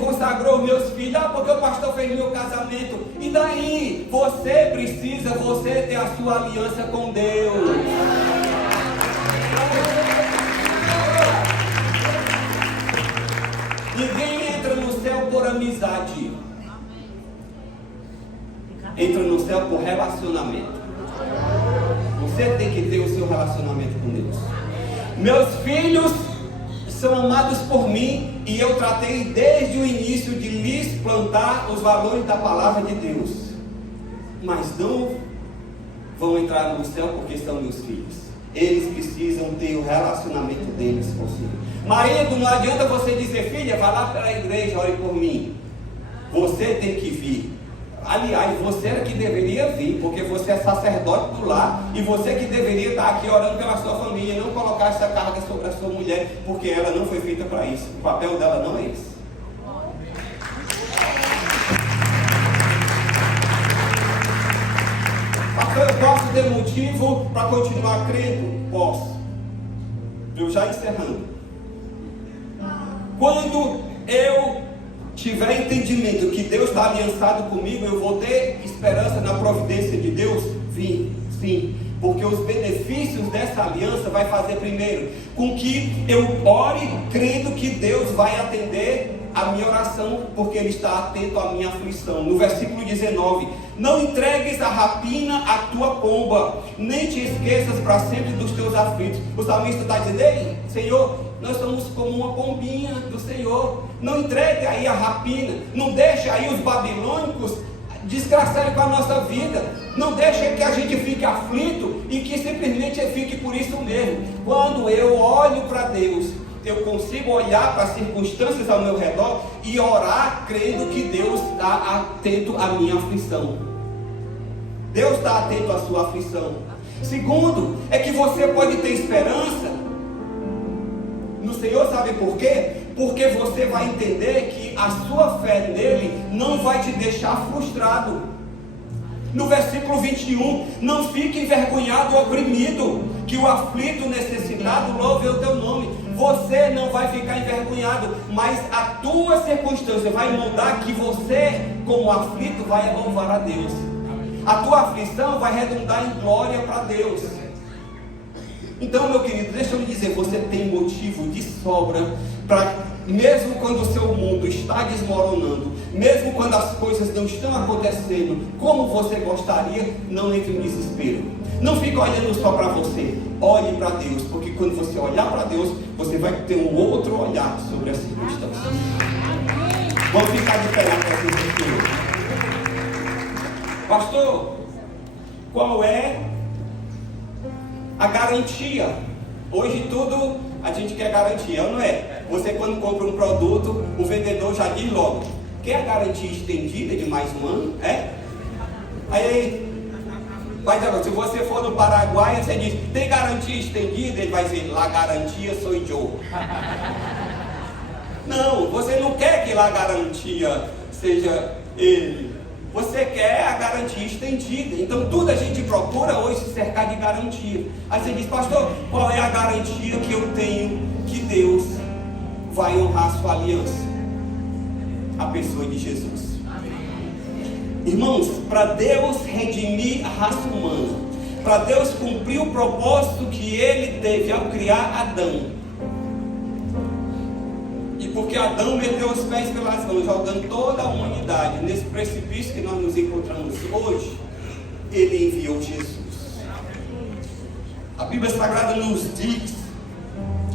consagrou meus filhos. Porque o pastor fez meu casamento. E daí? Você precisa ter a sua aliança com Deus. Ninguém entra no céu por amizade. entra no céu por relacionamento. Você tem que ter o seu relacionamento com Deus. Meus filhos são amados por mim e eu tratei desde o início de lhes plantar os valores da palavra de Deus. Mas não vão entrar no céu porque são meus filhos. Eles precisam ter o relacionamento deles com o Senhor. Marido, não adianta você dizer, filha, vai lá para a igreja, ore por mim. Você tem que vir. Aliás, você era que deveria vir, porque você é sacerdote do lar, e você que deveria estar aqui orando pela sua família, e não colocar essa carga sobre a sua mulher, porque ela não foi feita para isso. O papel dela não é esse. Pastor, eu posso ter motivo para continuar crendo? Posso. Eu já encerrando. Quando eu tiver entendimento que Deus está aliançado comigo, eu vou ter esperança na providência de Deus? Sim, porque os benefícios dessa aliança vai fazer primeiro com que eu ore crendo que Deus vai atender a minha oração, porque Ele está atento à minha aflição. No versículo 19: não entregues a rapina à tua pomba, nem te esqueças para sempre dos teus aflitos. O salmista está dizendo, ei, Senhor, nós somos como uma pombinha do Senhor. Não entregue aí a rapina, não deixe aí os babilônicos desgraçarem com a nossa vida. Não deixe que a gente fique aflito e que simplesmente fique por isso mesmo. Quando eu olho para Deus, eu consigo olhar para as circunstâncias ao meu redor e orar crendo que Deus está atento à minha aflição. Deus está atento à sua aflição. Segundo, é que você pode ter esperança no Senhor, sabe por quê? Porque você vai entender que a sua fé nele não vai te deixar frustrado. No versículo 21, não fique envergonhado ou oprimido, que o aflito necessitado louve o teu nome. Você não vai ficar envergonhado, mas a tua circunstância vai mudar que você, como aflito, vai louvar a Deus. A tua aflição vai redundar em glória para Deus. Então, meu querido, deixa eu lhe dizer, você tem motivo de sobra para, mesmo quando o seu mundo está desmoronando, mesmo quando as coisas não estão acontecendo como você gostaria, não entre em desespero. Não fique olhando só para você, olhe para Deus, porque quando você olhar para Deus, você vai ter um outro olhar sobre as circunstâncias. Vamos ficar de pé para esse pastor, qual é a garantia? Hoje tudo a gente quer garantia, não é? Você quando compra um produto, o vendedor já diz logo, quer a garantia estendida de mais um ano? Aí se você for no Paraguai, você diz, tem garantia estendida? Ele vai dizer, la garantia sou eu. Não, você não quer que lá a garantia seja ele. Você quer a garantia estendida. Então tudo a gente procura hoje se cercar de garantia. Aí você diz, pastor, qual é a garantia que eu tenho que Deus vai honrar a sua aliança? A pessoa de Jesus. Irmãos, para Deus redimir a raça humana, para Deus cumprir o propósito que Ele teve ao criar Adão, e porque Adão meteu os pés pelas mãos, jogando toda a humanidade nesse precipício que nós nos encontramos hoje, Ele enviou Jesus. A Bíblia Sagrada nos diz,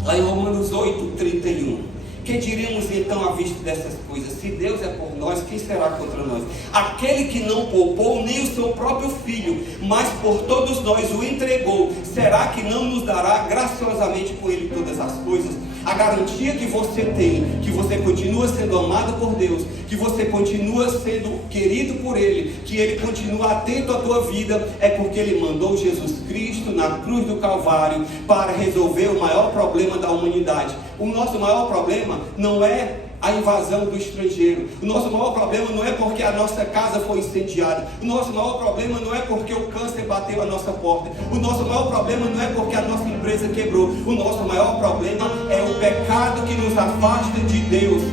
lá em Romanos 8:31, que diremos então à vista dessas coisas? Se Deus é por nós, quem será contra nós? Aquele que não poupou nem o seu próprio filho, mas por todos nós o entregou, será que não nos dará graciosamente com ele todas as coisas? A garantia que você tem, que você continua sendo amado por Deus, que você continua sendo querido por Ele, que Ele continua atento à tua vida, é porque Ele mandou Jesus Cristo na cruz do Calvário para resolver o maior problema da humanidade. O nosso maior problema não é a invasão do estrangeiro. O nosso maior problema não é porque a nossa casa foi incendiada. O nosso maior problema não é porque o câncer bateu a nossa porta. O nosso maior problema não é porque a nossa empresa quebrou. O nosso maior problema é o pecado que nos afasta de Deus.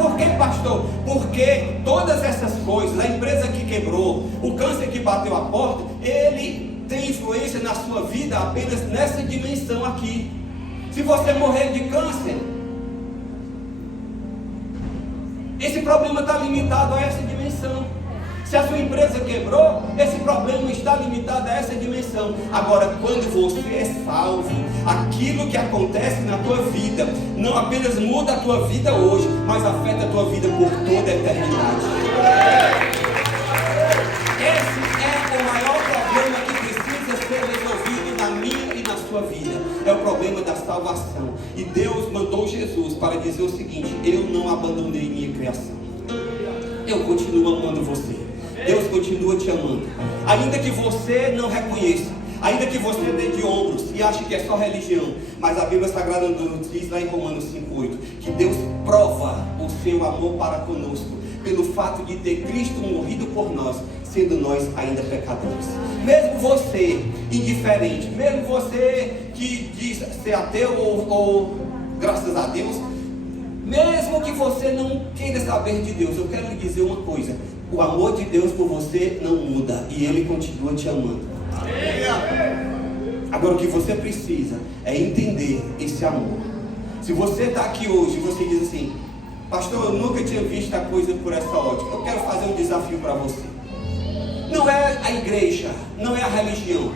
Por que, pastor? Porque todas essas coisas, a empresa que quebrou, o câncer que bateu a porta, ele tem influência na sua vida apenas nessa dimensão aqui. Se você morrer de câncer, esse problema está limitado a essa dimensão. Se a sua empresa quebrou, esse problema está limitado a essa dimensão. Agora, quando você é salvo, aquilo que acontece na tua vida não apenas muda a tua vida hoje, mas afeta a tua vida por toda a eternidade. Esse é o maior problema que precisa ser resolvido na minha e na sua vida. É o problema da salvação. E Deus mandou Jesus para dizer o seguinte: eu não abandonei minha criação. Eu continuo amando você. Deus continua te amando. Ainda que você não reconheça, ainda que você dê de ombros e ache que é só religião, mas a Bíblia Sagrada nos diz lá em Romanos 5,8 que Deus prova o seu amor para conosco pelo fato de ter Cristo morrido por nós, sendo nós ainda pecadores. Mesmo você indiferente, mesmo você que diz ser ateu ou graças a Deus, mesmo que você não queira saber de Deus, eu quero lhe dizer uma coisa: o amor de Deus por você não muda e Ele continua te amando. Agora o que você precisa é entender esse amor. Se você está aqui hoje e você diz assim: pastor, eu nunca tinha visto a coisa por essa ótica, eu quero fazer um desafio para você. Não é a igreja, não é a religião,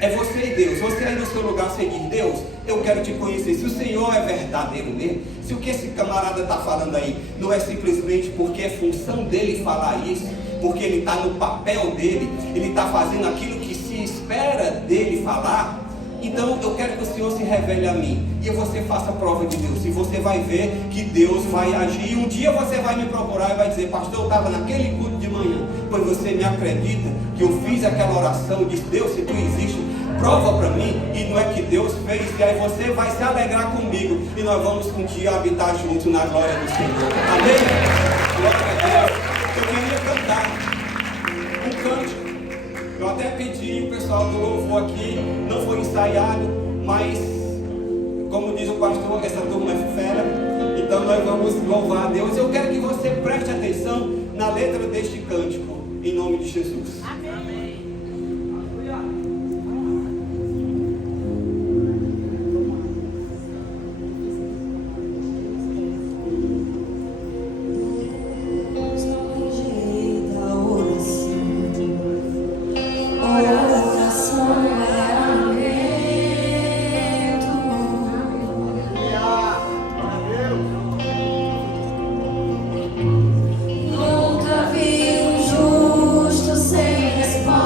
é você e Deus. Você aí no seu lugar, você diz: Deus, eu quero te conhecer. Se o Senhor é verdadeiro mesmo, se o que esse camarada está falando aí não é simplesmente porque é função dele falar isso, porque ele está no papel dele, ele está fazendo aquilo que se espera dele falar, então eu quero que o Senhor se revele a mim e você faça prova de Deus. E você vai ver que Deus vai agir. E um dia você vai me procurar e vai dizer: pastor, eu estava naquele culto de manhã, pois você me acredita que eu fiz aquela oração e disse: Deus, se tu existe, prova para mim. E não é que Deus fez, e aí você vai se alegrar comigo e nós vamos um dia habitar juntos na glória do Senhor. Amém? Glória a Deus. Eu queria cantar um cântico. Eu até pedi o pessoal do louvor aqui, não foi ensaiado, mas como diz o pastor, essa turma é fera, então nós vamos louvar a Deus. Eu quero que você preste atenção na letra deste cântico, em nome de Jesus. Amém. Nunca vi um justo sem resposta.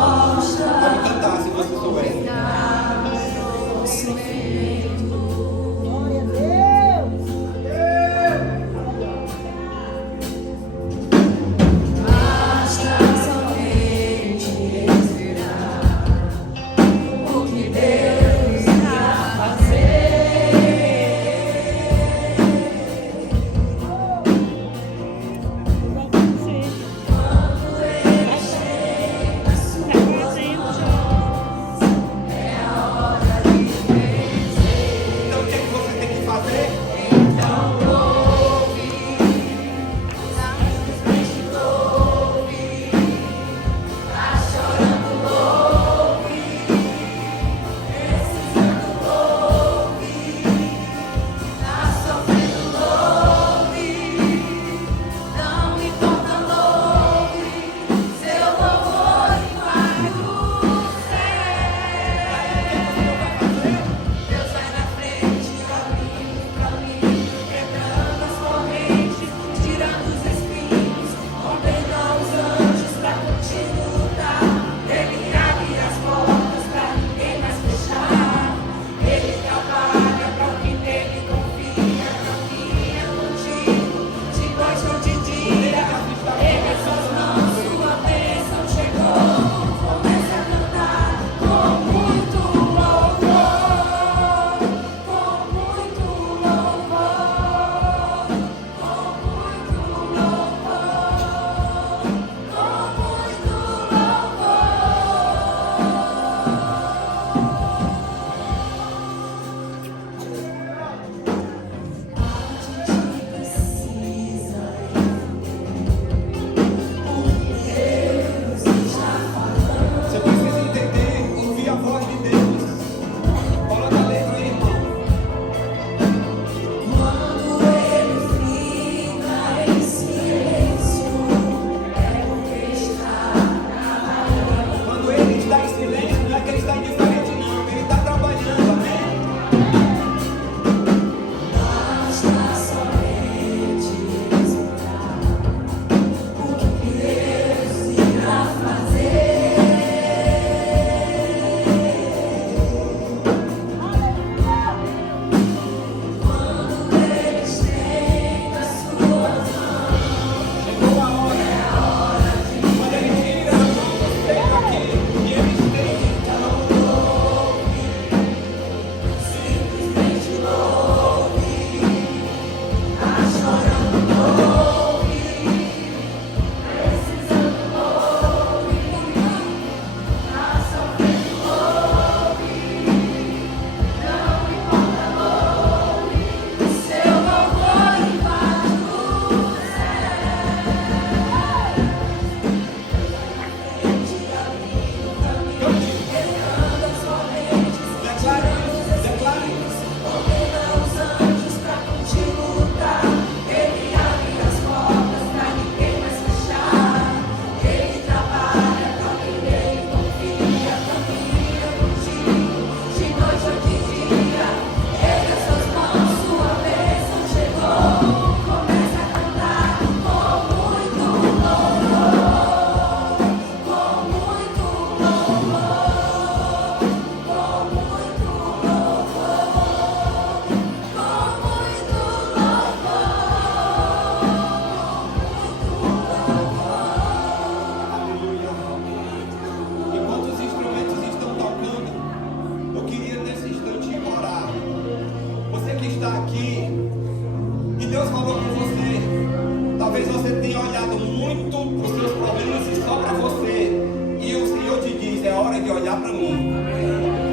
falou com você. Talvez você tenha olhado muito para os seus problemas e só para você. E o Senhor te diz: é hora de olhar para mim.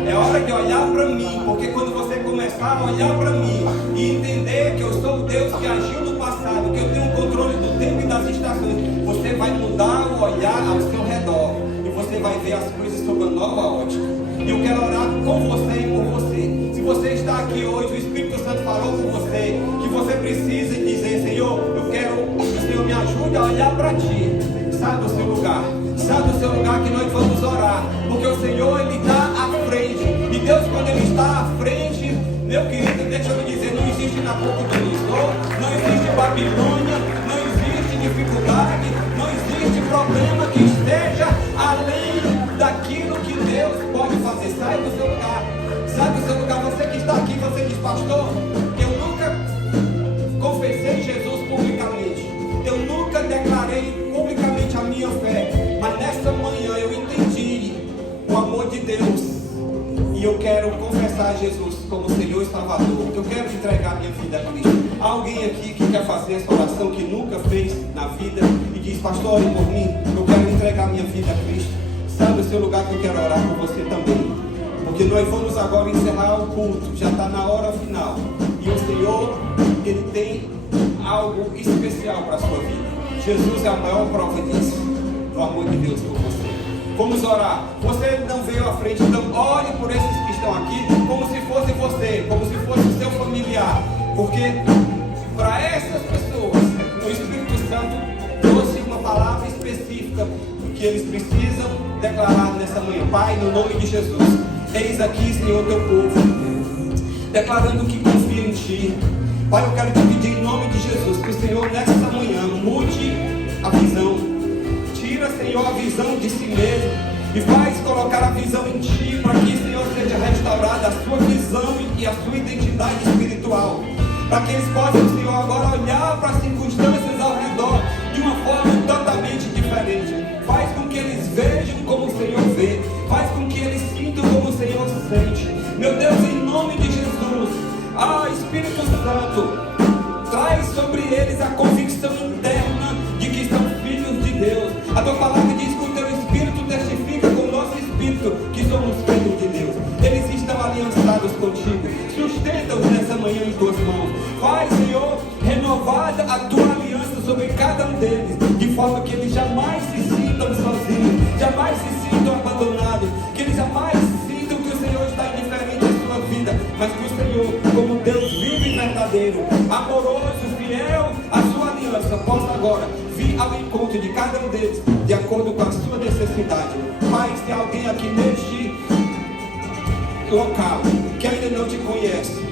É hora de olhar para mim, porque quando você começar a olhar para mim e entender que eu sou o Deus que agiu no passado, que eu tenho o controle do tempo e das estações, você vai mudar o olhar ao seu redor e você vai ver as coisas sob uma nova ótica. E eu quero orar com você e por você. Se você está aqui hoje, o Espírito Santo falou com você que você precisa dizer: Senhor, eu quero que o Senhor me ajude a olhar para ti. Sai do seu lugar. Sai do seu lugar que nós vamos orar, porque o Senhor, Ele está à frente, e Deus, quando Ele está à frente, meu querido, deixa eu lhe dizer, não existe Nabucodonosor, não existe Babilônia, não existe dificuldade, não existe problema que esteja além daquilo que Deus pode fazer. Sai do seu lugar, sai do seu lugar. Você que está aqui, você diz: pastor, eu nunca confessei Jesus publicamente, eu nunca declarei publicamente a minha fé, mas nessa manhã eu entendi o amor de Deus e eu quero confessar Jesus como Senhor e Salvador. Eu quero entregar minha vida a Cristo. Há alguém aqui que quer fazer essa oração, que nunca fez na vida e diz: pastor, ore por mim, eu quero entregar minha vida a Cristo. Sai do seu lugar que eu quero orar por você também, porque nós vamos agora encerrar o culto, já está na hora final, e o Senhor, Ele tem algo especial para a sua vida. Jesus é a maior prova disso, do amor de Deus por você. Vamos orar. Você não veio à frente, então ore por esses que estão aqui, como se fosse você, como se fosse o seu familiar, porque para essas pessoas o Espírito Santo trouxe uma palavra específica que eles precisam declarar nessa manhã. Pai, no nome de Jesus, eis aqui, Senhor, teu povo, declarando que confia em Ti. Pai, eu quero te pedir em nome de Jesus que o Senhor nessa manhã mude a visão. Tira, Senhor, a visão de si mesmo e faz colocar a visão em Ti, para que, Senhor, seja restaurada a sua visão e a sua identidade espiritual, para que eles possam, Senhor, agora olhar para as circunstâncias ao redor de uma forma totalmente diferente. Faz com que eles vejam como o Senhor vê, faz com que eles sintam como o Senhor sente. Meu Deus, em nome de Jesus, Espírito Santo, traz sobre eles a convicção interna de que são filhos de Deus. A tua palavra diz que o teu Espírito testifica com o nosso Espírito que somos filhos de Deus. Eles estão aliançados contigo. Sustenta-os nessa manhã em tuas mãos. Faz, Senhor, renovada a tua aliança sobre cada um deles, de forma que eles jamais se sintam sozinhos, jamais se sintam abandonados, que eles jamais sintam que o Senhor está indiferente à sua vida, mas que o Senhor, como Deus vivo e verdadeiro, amoroso, fiel à sua aliança, possa agora vir ao encontro de cada um deles, de acordo com a sua necessidade. Pai, se há alguém aqui neste local que ainda não te conhece,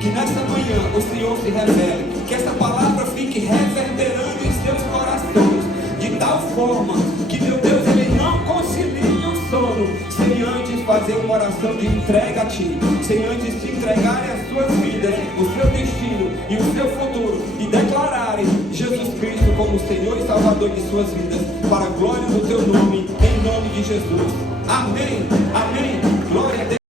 que nesta manhã o Senhor se revele, que essa palavra fique reverberando em seus corações, de tal forma que, meu Deus, ele não concilie o sono sem antes fazer uma oração de entrega a Ti, sem antes te entregarem as suas vidas, o seu destino e o seu futuro, e declararem Jesus Cristo como Senhor e Salvador de suas vidas, para a glória do Teu nome, em nome de Jesus. Amém, amém, glória a Deus.